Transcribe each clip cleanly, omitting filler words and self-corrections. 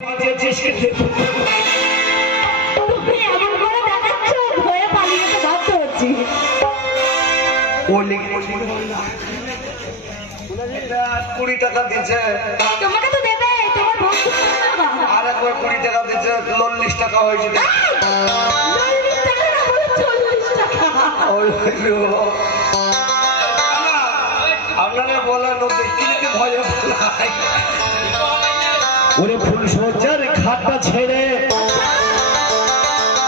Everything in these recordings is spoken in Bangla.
20 টাকা দিচ্ছে, তোমাকে তো দেবে, তোমার বন্ধু আর একবার 20 টাকা দিচ্ছে, 40 টাকা হয়েছে। আপনারা বলেন দেখতে ভয়ে ওরে ফুল সজ্জার খাটটা ছেড়ে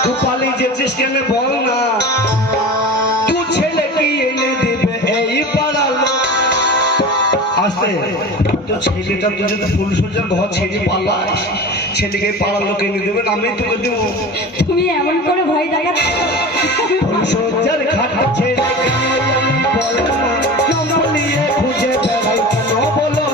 তুই পালিয়ে যেছিস কেন বল না, তুই ছেলে কি এনে দিবে এই পাড়ার আসতে তো ছেলেটা তুই যদি ফুল সজ্জার ঘর ছেড়ে পালাস ছেলেকে পাড়ার লোক এনে দেবেন, আমি তোকে দেবো। তুমি এমন করে ভয় দেখাচ্ছ। ফুল সজ্জার খাটটা ছেড়ে নিয়ে খুঁজে বেড়াই কেন বলো, নিয়ে খুঁজে বেড়াই কেন বলো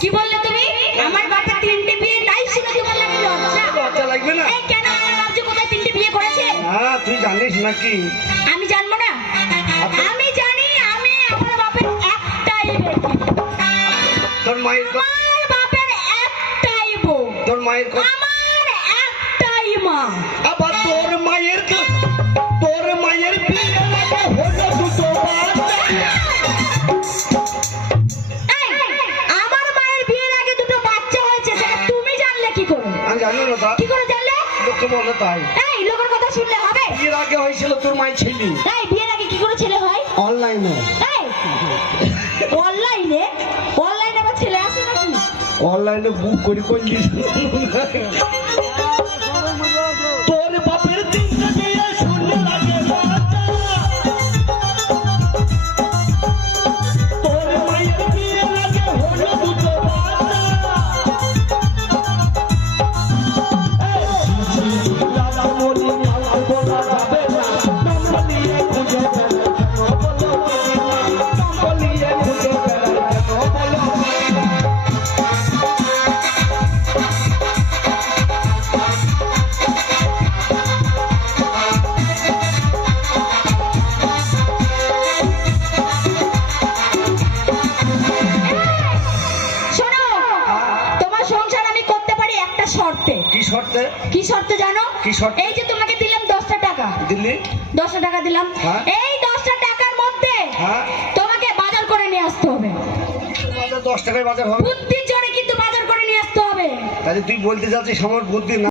কি বললে তুমি? আমার বাপের 3টে বিয়ে, তাই শুনে তোমার লাগে লজ্জা? লজ্জা লাগবে না? এই কেন আমার বাপ যে কোথায় 3টে বিয়ে করেছে? হ্যাঁ তুই জানিস নাকি? আমি জানবো না? আমি জানি, আমি আমার বাপের একটাই বেটি। তোর মায়ের আমার বাপের একটাই বউ, তোর মায়ের আমার একটাই মা। আবার তোর মায়ের বিয়ে লাগে হলো দুটো এই, আমার মায়ের বিয়ের আগে দুটো বাচ্চা হয়েছে, সেটা তুমি জানলে কি করে? আমি জানি না তা কি করে জানলে? লোকে বলে তাই। এই লোকের কথা শুনলে হবে? বিয়ের আগে হয়েছিল তোর মায়ের ছেলে এই বিয়ের আগে কি করে ছেলে হয়? অনলাইনে। এই অনলাইনে, অনলাইনে আবার ছেলে আসে নাকি? অনলাইনে বুক করে করলিস তোর বাপের 3টে বিয়ে শুনলে লাগে লজ্জা, তোর মায়ের বিয়ে লাগে হলো দুটো বাচ্চা। দাদা বলি কাল বলা যাবে না, নাম নিয়ে খুঁজে বেড়াই কেন বলো, নাম নিয়ে খুঁজে বেড়াই কেন বলো। শোনো, তোমার সংসার আমি করতে পারি একটা শর্তে। কি শর্তে? কি শর্তে জানো? কি শর্ত? এই যে তোমাকে দিলাম 10টা টাকা, দিল্লি 10টা টাকা দিলাম, হ্যাঁ। এই 10টা টাকার মধ্যে হ্যাঁ তোমাকে বাজার করে নিয়ে আসতে হবে। বাজার 10 টাকায় বাজার হবে? বুদ্ধির জোরে কিন্তু বাজার করে নিয়ে আসতে হবে। তাহলে তুই বলতে যাচ্ছিস আমার বুদ্ধি না?